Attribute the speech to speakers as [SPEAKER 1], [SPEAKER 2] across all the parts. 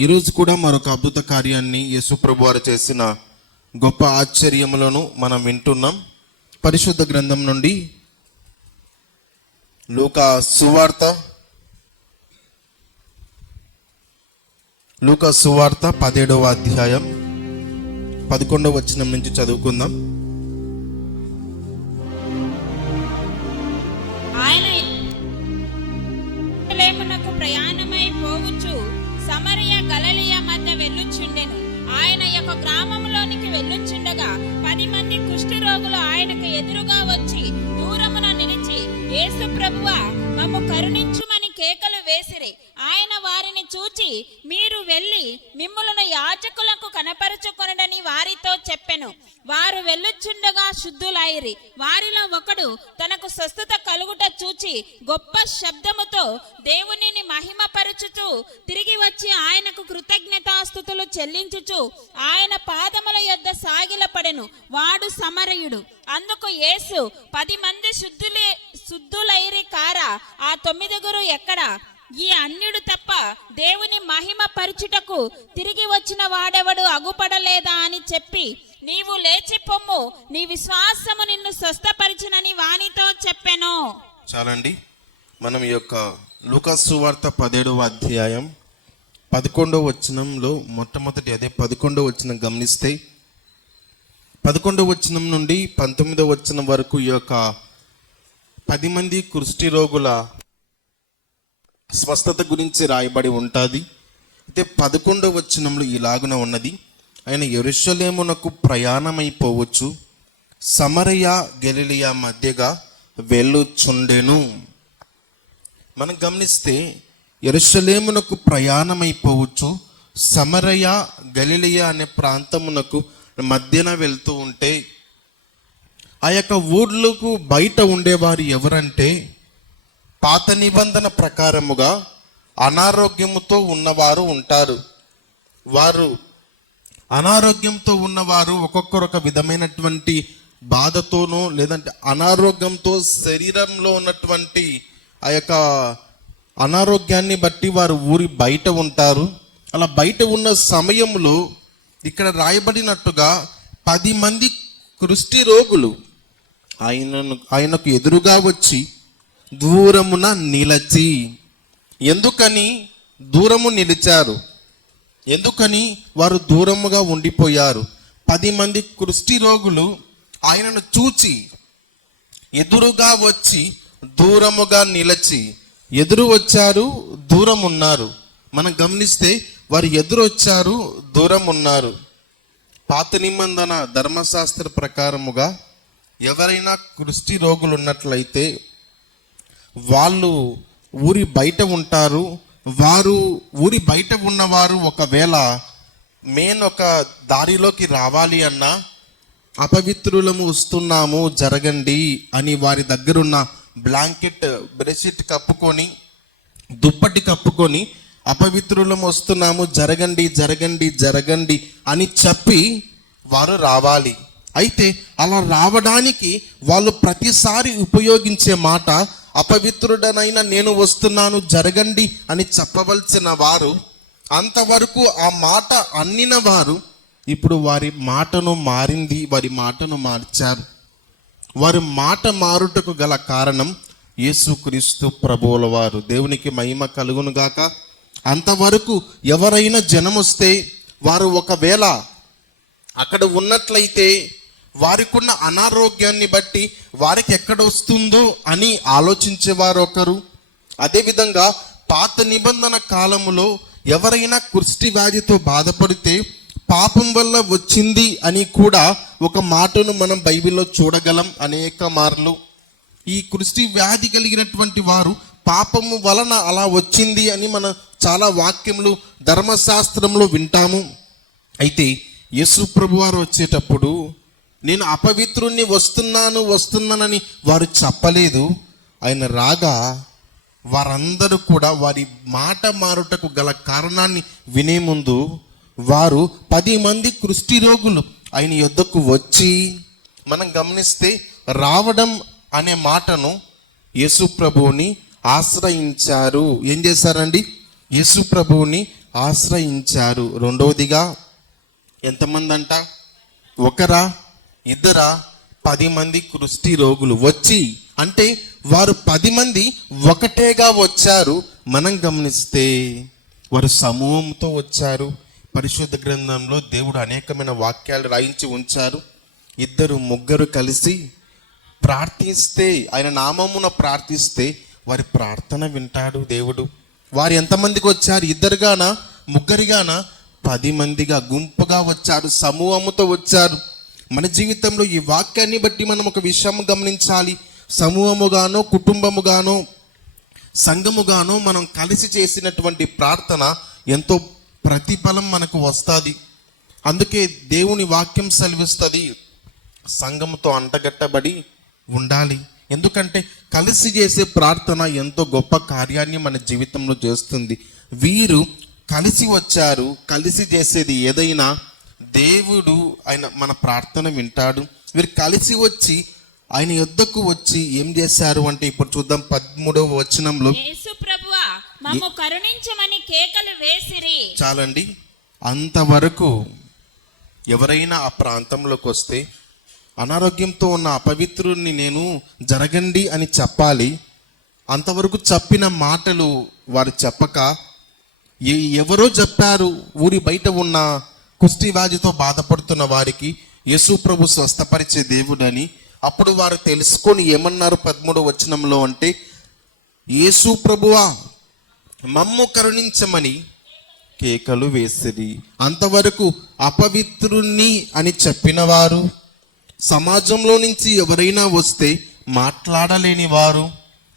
[SPEAKER 1] ఈరోజు కూడా మరొక అద్భుత కార్యాన్ని యేసుప్రభు వారు చేసిన గొప్ప ఆశ్చర్యములను మనం వింటున్నాం. పరిశుద్ధ గ్రంథం నుండి లూకా సువార్త. లూకా సువార్త పదిహేడవ అధ్యాయం పదకొండవ వచనం నుంచి చదువుకుందాం.
[SPEAKER 2] కేకలు వేసిరి. ఆయన వారిని చూచి మీరు వెళ్ళి మిమ్ములను యాజకులకు కనపరుచుకొనడని వారితో చెప్పెను. వారు వెళ్ళుచుండగా శుద్ధులైరి. వారిలో ఒకడు తనకు స్వస్థత కలుగుట చూచి గొప్ప శబ్దముతో దేవునిని మహిమపరుచుచూ తిరిగి వచ్చి ఆయనకు కృతజ్ఞతాస్థుతులు చెల్లించుచు ఆయన పాదముల యొద్ద సాగిలపడెను. వాడు సమరయుడు. అందుకు యేసు పది మంది శుద్ధులే శుద్ధులైరి కారా. ఆ తొమ్మిదిగురు ఎక్కడా? ఈ అన్యుడు తప్ప దేవుని మహిమ పరుచుటకు తిరిగి వచ్చిన వాడెవడు అగుపడలేదా అని చెప్పి నీవు లేచి పొమ్ము నీ విశ్వాసము నిన్ను స్వస్థపరిచినని వానితో చెప్పెను.
[SPEAKER 1] చాలండి. మనం ఈ యొక్క లూకాసు వార్త పదిహేడవ అధ్యాయం పదకొండవ వచనంలో మొట్టమొదటి అదే పదకొండవ వచనం గమనిస్తే పదకొండవ వచనం నుండి పంతొమ్మిదవ వచనం వరకు ఈ యొక్క పది మంది కుష్టి రోగుల స్వస్థత గురించి రాయబడి ఉంటుంది. అయితే పదకొండవ వచనంలో ఇలాగున ఉన్నది. ఆయన ఎరుషలేమునకు ప్రయాణమైపోవచ్చు. సమరయ గెలిలియా మధ్యగా వెళ్ళుచుండెను. మనం గమనిస్తే ఎరుషలేమునకు ప్రయాణమైపోవచ్చు. సమరయ గలిలియా అనే ప్రాంతమునకు మధ్యన వెళ్తూ ఉంటే ఆ యొక్క ఊర్లకు బయట ఉండేవారు ఎవరంటే పాత నిబంధన ప్రకారముగా అనారోగ్యముతో ఉన్నవారు ఉంటారు. వారు అనారోగ్యంతో ఉన్నవారు ఒక్కొక్కరు ఒక విధమైనటువంటి బాధతోనో లేదంటే అనారోగ్యంతో శరీరంలో ఉన్నటువంటి ఆ యొక్క అనారోగ్యాన్ని బట్టి వారు ఊరి బయట ఉంటారు. అలా బయట ఉన్న సమయంలో ఇక్కడ రాయబడినట్టుగా పది మంది కృష్టి రోగులు ఆయనను ఆయనకు ఎదురుగా వచ్చి దూరమున నిలచి. ఎందుకని దూరము నిలిచారు? ఎందుకని వారు దూరముగా ఉండిపోయారు? పది మంది కృష్టి రోగులు ఆయనను చూచి ఎదురుగా వచ్చి దూరముగా నిలచి ఎదురు వచ్చారు దూరం ఉన్నారు మనం గమనిస్తే వారు ఎదురు వచ్చారు దూరం ఉన్నారు పాత నిబంధన ధర్మశాస్త్ర ప్రకారముగా ఎవరైనా కృష్టి రోగులు ఉన్నట్లయితే వాళ్ళు ఊరి బయట ఉంటారు. వారు ఊరి బయట ఉన్నవారు ఒకవేళ మెయిన్ ఒక దారిలోకి రావాలి అన్నా అపవిత్రులము వస్తున్నాము జరగండి అని వారి దగ్గరున్న బ్లాంకెట్ బ్రెడ్షీట్ కప్పుకొని దుప్పటి కప్పుకొని అపవిత్రులం వస్తున్నాము జరగండి జరగండి జరగండి అని చెప్పి వారు రావాలి. అయితే అలా రావడానికి వాళ్ళు ప్రతిసారి ఉపయోగించే మాట అపవిత్రుడనైన నేను వస్తున్నాను జరగండి అని చెప్పవలసిన వారు అంతవరకు ఆ మాట అన్నిన వారు ఇప్పుడు వారి మాటను మారింది వారి మాటను మార్చారు. వారి మాట మారుటకు గల కారణం యేసుక్రీస్తు ప్రభువుల వారు. దేవునికి మహిమ కలుగును గాక. అంతవరకు ఎవరైనా జనం వస్తే వారు ఒకవేళ అక్కడ ఉన్నట్లయితే వారికున్న అనారోగ్యాన్ని బట్టి వారికి ఎక్కడ వస్తుందో అని ఆలోచించేవారు ఒకరు. అదేవిధంగా పాత నిబంధన కాలములో ఎవరైనా కుష్టి వ్యాధితో బాధపడితే పాపం వల్ల వచ్చింది అని కూడా ఒక మాటను మనం బైబిల్లో చూడగలం అనేక మార్లు. ఈ కృష్టి వ్యాధి కలిగినటువంటి వారు పాపము వలన అలా వచ్చింది అని మనం చాలా వాక్యములు ధర్మశాస్త్రంలో వింటాము. అయితే యేసు ప్రభువారు వచ్చేటప్పుడు నేను అపవిత్రుణ్ణి వస్తున్నాను వస్తున్నానని వారు చెప్పలేదు. ఆయన రాగా వారందరూ కూడా వారి మాట మారుటకు గల కారణాన్ని వినే ముందు వారు పది మంది కృష్టి రోగులు ఆయన యొద్దకు వచ్చి మనం గమనిస్తే రావడం అనే మాటను యేసు ప్రభువుని ఆశ్రయించారు. ఏం చేశారండి? యేసు ప్రభువుని ఆశ్రయించారు. రెండవదిగా ఎంతమంది అంట ఒకరా? ఇద్దర పది మంది కుష్టి రోగులు వచ్చి అంటే వారు పది మంది ఒకటేగా వచ్చారు. మనం గమనిస్తే వారు సమూహంతో వచ్చారు. పరిశుద్ధ గ్రంథంలో దేవుడు అనేకమైన వాక్యాలు రాయించి ఉంచారు. ఇద్దరు ముగ్గురు కలిసి ప్రార్థిస్తే ఆయన నామమున ప్రార్థిస్తే వారి ప్రార్థన వింటాడు దేవుడు. వారు ఎంతమందికి వచ్చారు? ఇద్దరుగానా? ముగ్గురిగానా? పది మందిగా గుంపుగా వచ్చారు సమూహముతో వచ్చారు. మన జీవితంలో ఈ వాక్యాన్ని బట్టి మనం ఒక విషయం గమనించాలి. సమూహముగానో కుటుంబముగానో సంఘముగానో మనం కలిసి చేసినటువంటి ప్రార్థన ఎంతో ప్రతిఫలం మనకు వస్తుంది. అందుకే దేవుని వాక్యం సెలవిస్తుంది. సంఘముతో అంటగట్టబడి ఉండాలి. ఎందుకంటే కలిసి చేసే ప్రార్థన ఎంతో గొప్ప కార్యాన్ని మన జీవితంలో చేస్తుంది. వీరు కలిసి వచ్చారు కలిసి చేసేది ఏదైనా దేవుడు ఆయన మన ప్రార్థన వింటాడు. వీరు కలిసి వచ్చి ఆయన యుద్ధకు వచ్చి ఏం చేశారు అంటే ఇప్పుడు చూద్దాం పదమూడవ వచనంలో.
[SPEAKER 2] యేసు ప్రభువా మమ్ము కరుణించమని కేకలు వేసిరి.
[SPEAKER 1] చాలండి. అంతవరకు ఎవరైనా ఆ ప్రాంతంలోకి వస్తే అనారోగ్యంతో ఉన్న అపవిత్రుడిని నేను జరగండి అని చెప్పాలి. అంతవరకు చెప్పిన మాటలు వారు చెప్పక ఎవరో చెప్పారు ఊరి బయట ఉన్న కుష్టివ్యాధితో బాధపడుతున్న వారికి యేసు ప్రభు స్వస్థపరిచే దేవుడని అప్పుడు వారు తెలుసుకొని ఏమన్నారు పద్మూడు వచనంలో అంటే యేసు ప్రభువా మమ్ము కరుణించమని కేకలు వేసిరి. అంతవరకు అపవిత్రుణ్ణి అని చెప్పిన వారు సమాజంలో నుంచి ఎవరైనా వస్తే మాట్లాడలేని వారు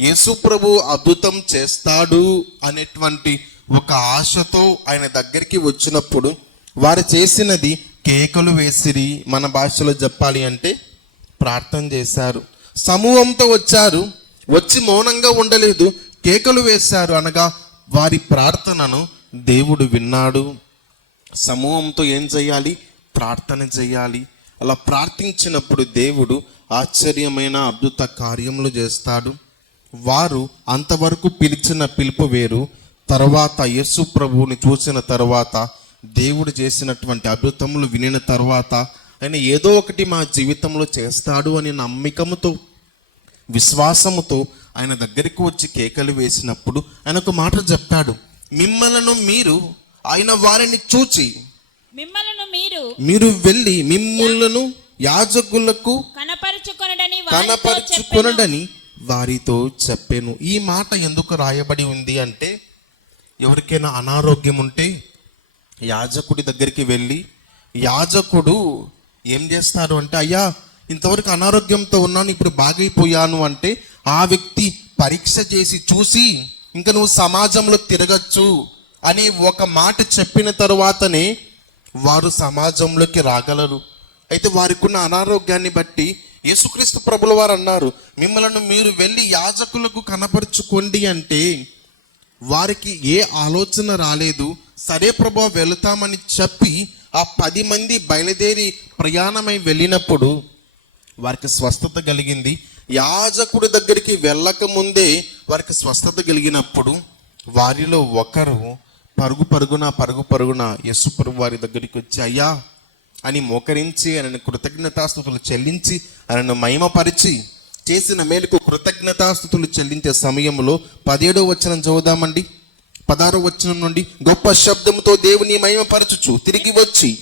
[SPEAKER 1] యేసు ప్రభు అద్భుతం చేస్తాడు అనేటువంటి ఒక ఆశతో ఆయన దగ్గరికి వచ్చినప్పుడు వారు చేసినది కేకలు వేసిరి మన భాషలో చెప్పాలి అంటే ప్రార్థన చేశారు. సమూహంతో వచ్చారు. వచ్చి మౌనంగా ఉండలేదు. కేకలు వేశారు అనగా వారి ప్రార్థనను దేవుడు విన్నాడు. సమూహంతో ఏం చేయాలి? ప్రార్థన చేయాలి. అలా ప్రార్థించినప్పుడు దేవుడు ఆశ్చర్యమైన అద్భుత కార్యములు చేస్తాడు. వారు అంతవరకు పిలిచిన పిలుపు వేరు. తర్వాత యేసు ప్రభువుని చూసిన తర్వాత దేవుడు చేసినటువంటి అద్భుతములు వినిన తర్వాత ఆయన ఏదో ఒకటి మా జీవితంలో చేస్తాడు అని నమ్మకముతో విశ్వాసముతో ఆయన దగ్గరికి వచ్చి కేకలు వేసినప్పుడు ఆయన ఒక మాట చెప్తాడు మిమ్మలను మీరు ఆయన వారిని చూచి
[SPEAKER 2] మిమ్మలను మీరు
[SPEAKER 1] మీరు వెళ్ళి మిమ్ములను యాజకులకు
[SPEAKER 2] కనపరుచుకొనడని.
[SPEAKER 1] కనపరుచుకొనడని వారితో చెప్పాను ఈ మాట ఎందుకు రాయబడి ఉంది అంటే ఎవరికైనా అనారోగ్యం ఉంటే యాజకుడి దగ్గరికి వెళ్ళి యాజకుడు ఏం చేస్తారు అంటే అయ్యా ఇంతవరకు అనారోగ్యంతో ఉన్నాను ఇప్పుడు బాగైపోయాను అంటే ఆ వ్యక్తి పరీక్ష చేసి చూసి ఇంకా నువ్వు సమాజంలో తిరగచ్చు అని ఒక మాట చెప్పిన తరువాతనే వారు సమాజంలోకి రాగలరు. అయితే వారికి ఉన్న అనారోగ్యాన్ని బట్టి యేసుక్రీస్తు ప్రభుల వారు అన్నారు మిమ్మల్ని మీరు వెళ్ళి యాజకులకు కనపరుచుకోండి అంటే వారికి ఏ ఆలోచన రాలేదు సరే ప్రభా వెళతామని చెప్పి ఆ పది మంది బయలుదేరి ప్రయాణమై వెళ్ళినప్పుడు వారికి స్వస్థత కలిగింది. యాజకుడి దగ్గరికి వెళ్ళక ముందే వారికి స్వస్థత కలిగినప్పుడు వారిలో ఒకరు పరుగు పరుగున పరుగు పరుగున యశుప్రభు వారి దగ్గరికి వచ్చి అయ్యా అని మోకరించి ఆయనను కృతజ్ఞతాస్థుతులు చెల్లించి ఆయనను మహిమపరిచి చేసిన మేలుకు కృతజ్ఞతాస్థుతులు చెల్లించే సమయంలో పదిహేడో వచ్చిన చదువుదామండి. పదహారో వచనం నుండి గొప్ప శబ్దంతో దేవుని మహిమపరచుచు తిరిగి వచ్చి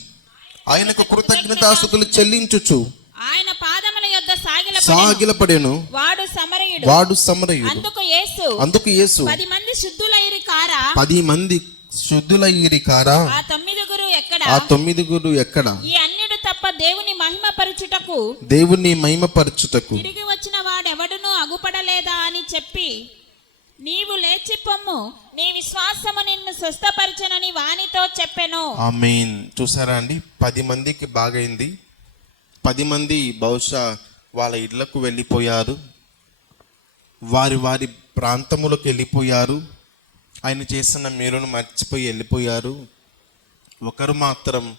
[SPEAKER 1] ఆయనకు కృతజ్ఞతాస్థుతులు చెల్లించుచు.
[SPEAKER 2] ఆయన పాదముల యొద్ద సాగిల
[SPEAKER 1] సాగిలపడెను.
[SPEAKER 2] వాడు సమరయుడు.
[SPEAKER 1] వాడు సమరయుడు.
[SPEAKER 2] అందుకు యేసు.
[SPEAKER 1] అందుకు యేసు.
[SPEAKER 2] పది మంది శుద్ధులైరి కారా?
[SPEAKER 1] పది మంది శుద్ధులయ్యిరి కారా?
[SPEAKER 2] ఆ తొమ్మిదిగురు ఎక్కడ?
[SPEAKER 1] ఆ తొమ్మిదిగురు ఎక్కడ?
[SPEAKER 2] ఈ అన్యుడు తప్ప దేవుని మహిమ పరుచుటకు
[SPEAKER 1] దేవుని మహిమపరచుటకు
[SPEAKER 2] తిరిగి వచ్చిన వాడెవడునూ అగుపడలేదా అని చెప్పి నీవు లేచి పొమ్ము నీ విశ్వాసము నిన్ను స్వస్థపరచనని వానితో చెప్పెను.
[SPEAKER 1] ఆ చూసారా అండి? పది మందికి బాగైంది. పది మంది బహుశా వాళ్ళ ఇళ్ళకు వెళ్ళిపోయారు. వారి వారి ప్రాంతములకు వెళ్ళిపోయారు. ఆయన చేసిన మేలును మర్చిపోయి వెళ్ళిపోయారు. ఒకరు మాత్రం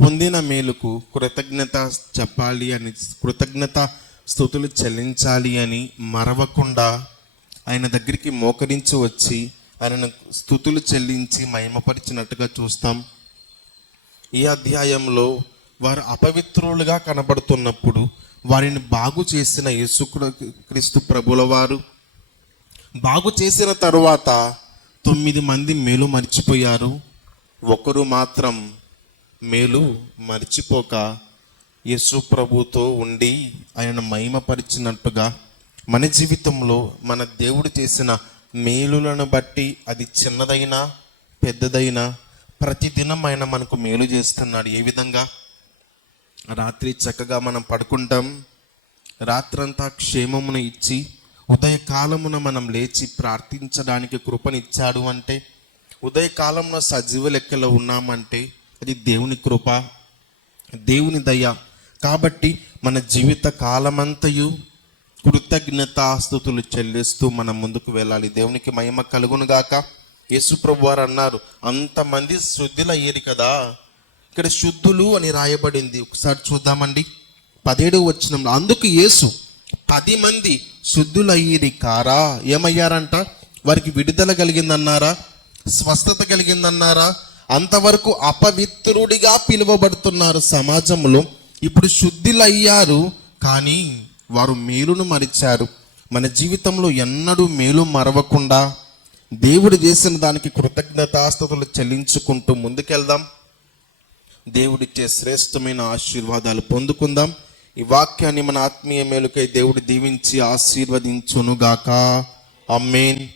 [SPEAKER 1] పొందిన మేలుకు కృతజ్ఞత చెప్పాలి అని కృతజ్ఞత స్థుతులు చెల్లించాలి అని మరవకుండా ఆయన దగ్గరికి మోకరించి వచ్చి ఆయనను స్థుతులు చెల్లించి మహిమపరిచినట్టుగా చూస్తాం. ఈ అధ్యాయంలో వారు అపవిత్రులుగా కనబడుతున్నప్పుడు వారిని బాగు చేసిన యేసుక్ర క్రీస్తు ప్రభుల వారు. బాగు చేసిన తరువాత తొమ్మిది మంది మేలు మర్చిపోయారు. ఒకరు మాత్రం మేలు మర్చిపోక యేసు ప్రభుతో ఉండి ఆయన మహిమపరిచినట్టుగా మన జీవితంలో మన దేవుడు చేసిన మేలులను బట్టి అది చిన్నదైనా పెద్దదైనా ప్రతిదినం ఆయన మనకు మేలు చేస్తున్నాడు. ఏ విధంగా? రాత్రి చక్కగా మనం పడుకుంటాం. రాత్రంతా క్షేమమును ఇచ్చి ఉదయకాలమున మనం లేచి ప్రార్థించడానికి కృపనిచ్చాడు అంటే ఉదయకాలంలో సజీవ లెక్కలో ఉన్నామంటే అది దేవుని కృప దేవుని దయ. కాబట్టి మన జీవిత కాలమంతయు కృతజ్ఞతాస్థుతులు చెల్లిస్తూ మనం ముందుకు వెళ్ళాలి. దేవునికి మహిమ కలుగును గాక. యేసుప్రభు వారు అన్నారు అంతమంది శుద్ధులు అయ్యేది కదా? ఇక్కడ శుద్ధులు అని రాయబడింది. ఒకసారి చూద్దామండి. పదేడు వచ్చిన అందుకు యేసు పది మంది శుద్ధులయ్యిరి కారా? ఏమయ్యారంట? వారికి విడుదల కలిగిందన్నారా? స్వస్థత కలిగిందన్నారా? అంతవరకు అపవిత్రుడిగా పిలువబడుతున్నారు సమాజంలో. ఇప్పుడు శుద్ధులయ్యారు కానీ వారు మేలును మరిచారు. మన జీవితంలో ఎన్నడూ మేలు మరవకుండా దేవుడు చేసిన దానికి కృతజ్ఞతాస్థుతులు చెల్లించుకుంటూ ముందుకెళ్దాం. దేవుడిచ్చే శ్రేష్టమైన ఆశీర్వాదాలు పొందుకుందాం. ఈ వాక్యాన్ని మన ఆత్మీయ మేలుకై దేవుడు దీవించి ఆశీర్వదించునుగాక. అమ్మేన్